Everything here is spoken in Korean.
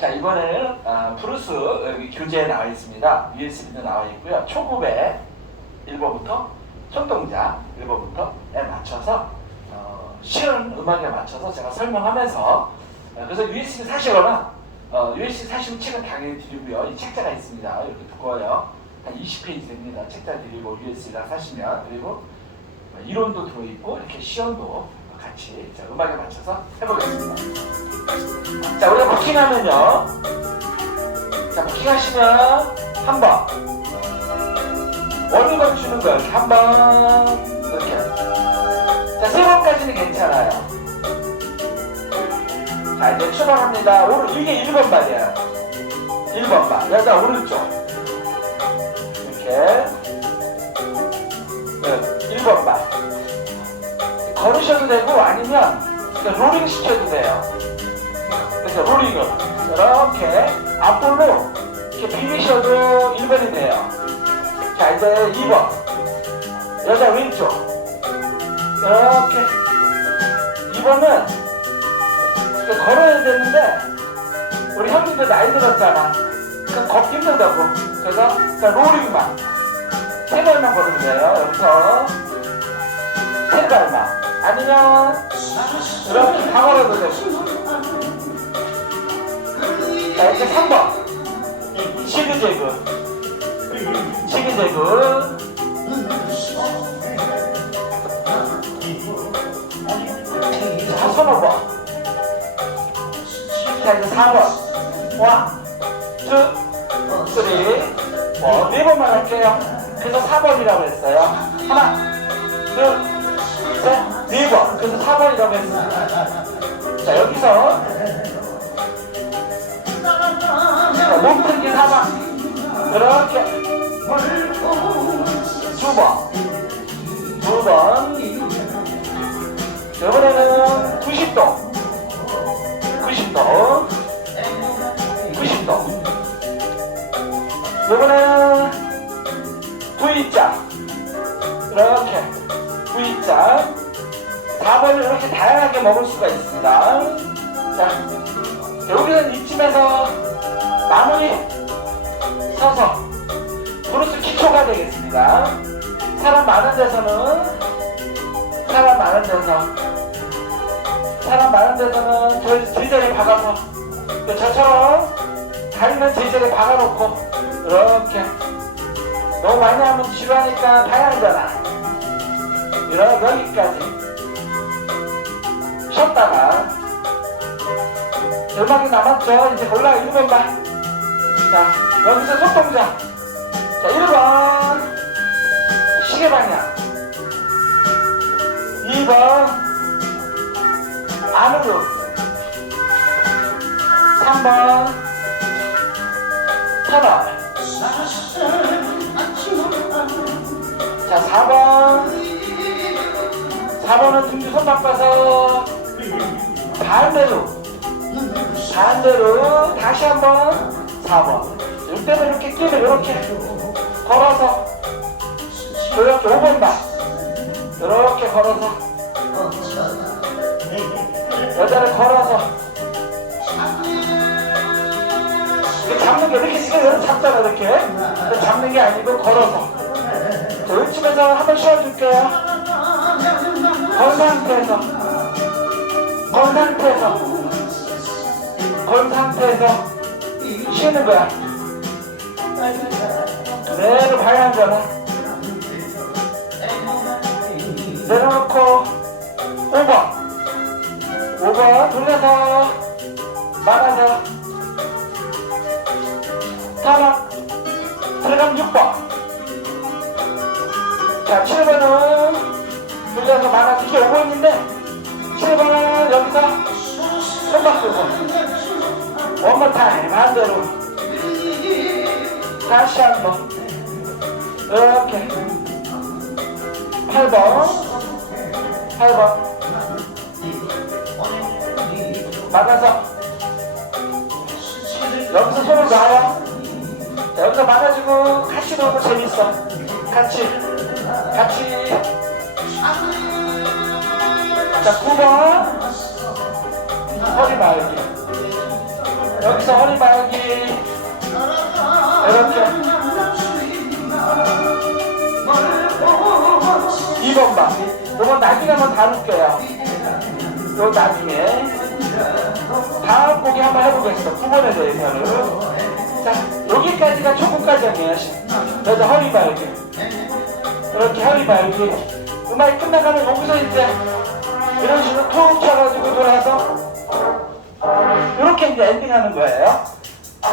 자 이번에는 아, 브루스 여기 교재에 나와 있습니다. USB도 나와 있고요. 초급에 1번부터 손동작 1번부터에 맞춰서 어, 쉬운 음악에 맞춰서 제가 설명하면서 어, 그래서 USB 사시거나 어, USB 사시면 책은 당연히 드리고요. 이 책자가 있습니다. 이렇게 두꺼워요. 한 20페이지 됩니다. 책자 드리고 USB랑 사시면 그리고 이론도 들어있고 이렇게 시험도 같이 자, 음악에 맞춰서 해보겠습니다. 자, 우리가 버킹하면요. 자, 버킹하시면 한 번. 원리만 주는 거예요. 한 번. 이렇게. 자, 세 번까지는 괜찮아요. 자, 이제 출발합니다. 오른, 이게 1번 발이에요. 1번 발. 여자 오른쪽. 이렇게. 걸으셔도 되고 아니면 로링 시켜도 돼요. 그래서 로링을 이렇게 앞볼로 이렇게 비비셔도 1번이 돼요. 자 이제 2번 여자 왼쪽 이렇게 2번은 이렇게 걸어야 되는데 우리 형님들 나이 들었잖아. 그럼 걷기 힘들다고. 그래서 그냥 로링만 세 발만 걸으면 돼요. 여기서 이렇게 다 걸어도 되고 자 이제 3번. 시그제그 시그제그 자 손오버 자 이제 4번. 원, 투, 쓰리 뭐, 네 번만 할게요. 그래서 4번이라고 했어요. 하나 둘 셋, 네 번. 그래서 4번이라고 했습니다. 자, 여기서 자, 몸풀기 4번. 이렇게 두 번. 두 번. 이번에는 90도. 90도. 90도. 4번을 이렇게 다양하게 먹을 수가 있습니다. 자, 여기는 이쯤에서 마무리 서서 브루스 기초가 되겠습니다. 사람 많은 데서는 사람 많은 데서 사람 많은 데서는 저희 제자리 박아서 그 저처럼 다리는 제자리 박아놓고 이렇게 너무 많이 하면 지루하니까 다양하잖아. 이런 여기까지 쉬었다가 음악이 남았죠. 이제 올라가 1번 발자 여기서 손동작. 자 1번 시계 방향. 2번 안으로. 3번 터널. 자 4번. 4번은 등주 손 바꿔서 반대로 반대로 다시 한번 4번 이때는 이렇게 끼를 이렇게 걸어서 이렇게 5번 봐. 이렇게 걸어서. 여자를 걸어서. 잡는 게 이렇게 지금 이렇게 잡잖아 이렇게. 잡는 게 아니고 걸어서. 자 이쯤에서 한번 쉬어줄게요. 건 상태에서 건 상태에서. 건 상태에서 쉬는 거야. 그대로 방향 전환 내려놓고 5번 5번 돌려서 막아서 타락. 들어가면 6번. 자 7번은 돌려서 막아서 이게 5번인데 7번은 여기서 손 바꾸고 원more time 반대로. 다시 한번. 이렇게. 8번. 8번. 막아서. 여기서 손을 놔요. 자, 여기서 막아주고 같이 놀면 재밌어. 같이. 같이 자 9번 허리 말기 여기서 허리 말기 이렇게 2번 봐. 이건 나중에 한번 다룰게요. 요 나중에 다음 곡에 한번 해보겠습니다. 9번에 대해서는 자 여기까지가 초급 과정이에요. 그래서 허리 말기 이렇게 허리 말기 음악이 끝나가면 여기서 이제 이런 식으로 툭 쳐가지고 돌아서 이렇게 이제 엔딩하는 거예요. 아,